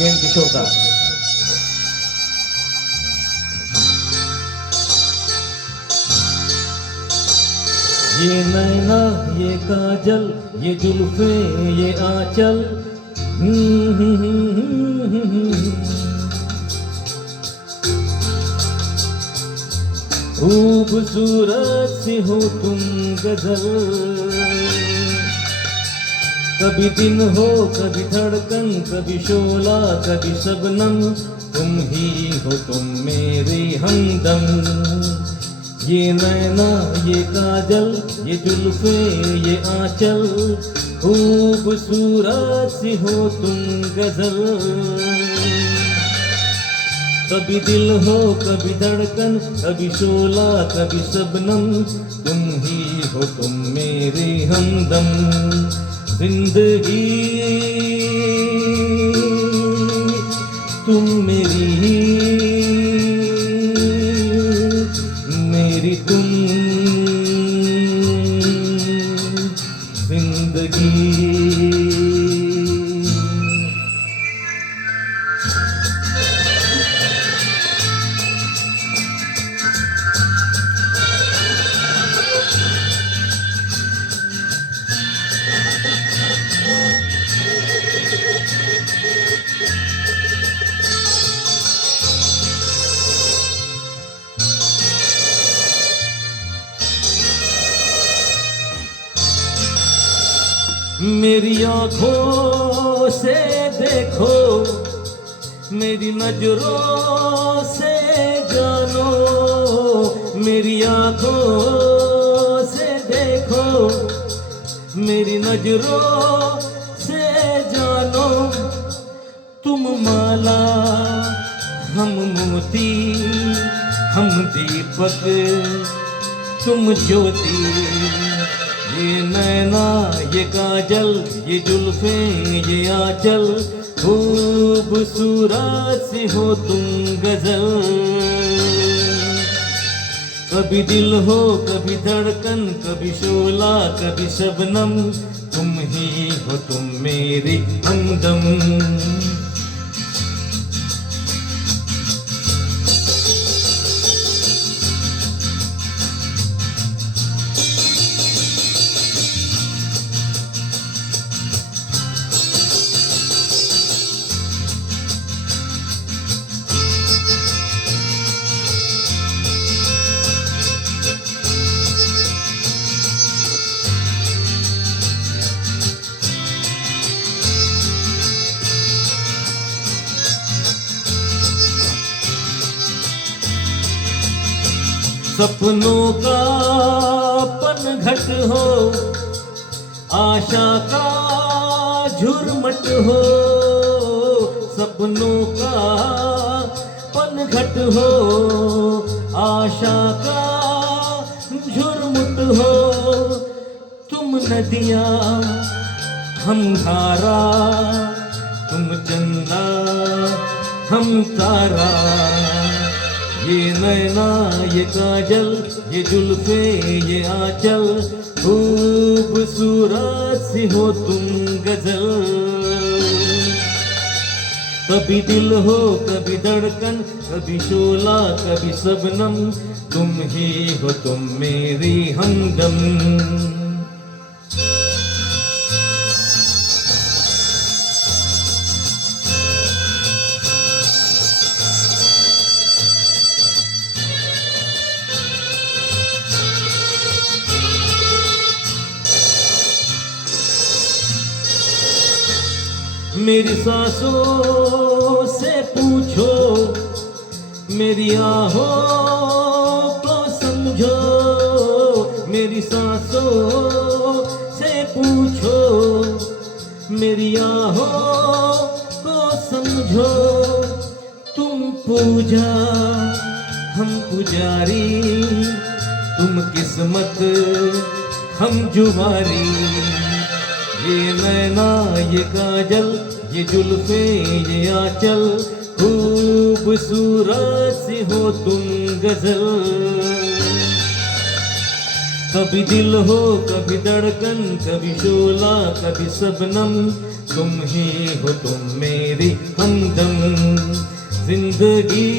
Again किशोर दा। ये नैना ये काजल ये जुल्फे ये आंचल, खूबसूरत सी हो तुम गजल। कभी दिन हो कभी धड़कन कभी शोला कभी शबनम, तुम ही हो तुम मेरी हमदम। ये नैना ये काजल ये जुल्फे ये आंचल, खूबसूरत सी हो तुम गजल। कभी दिल हो कभी धड़कन कभी शोला कभी शबनम, तुम ही हो तुम मेरी हमदम। जिंदगी तुम मेरी मेरी तुम जिंदगी। मेरी आँखों से देखो मेरी नजरों से जानो, मेरी आँखों से देखो मेरी नजरों से जानो। तुम माला हम मोती हम दीपक तुम ज्योति। ये नैना ये काजल ये जुल्फे ये आंचल, खूबसूरत सी हो तुम गजल। कभी दिल हो कभी धड़कन कभी शोला कभी शबनम, तुम ही हो तुम मेरी हमदम। सपनों का पनघट हो आशा का झुरमट हो, सपनों का पनघट हो आशा का झुरमुट हो। तुम नदियाँ हम धारा तुम चंदा हम तारा। ये नैना ये काजल ये जुल्फे ये आंचल, खूबसूरत सी हो तुम गजल। कभी दिल हो कभी धड़कन कभी शोला कभी शबनम, तुम ही हो तुम मेरी हमदम। मेरी सांसों से पूछो मेरी आहों को समझो, मेरी सांसों से पूछो मेरी आहों को समझो। तुम पूजा हम पुजारी तुम किस्मत हम जुवारी। ये नैना ये काजल ये जुल्फे ये आंचल, खूबसूरत सी हो तुम गजल। कभी दिल हो कभी धड़कन, कभी शोला कभी शबनम, तुम ही हो तुम मेरी हमदम। जिंदगी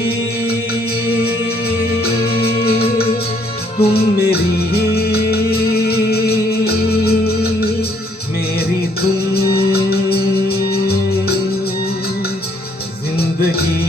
तुम मेरी, मेरी तुम जिंदगी।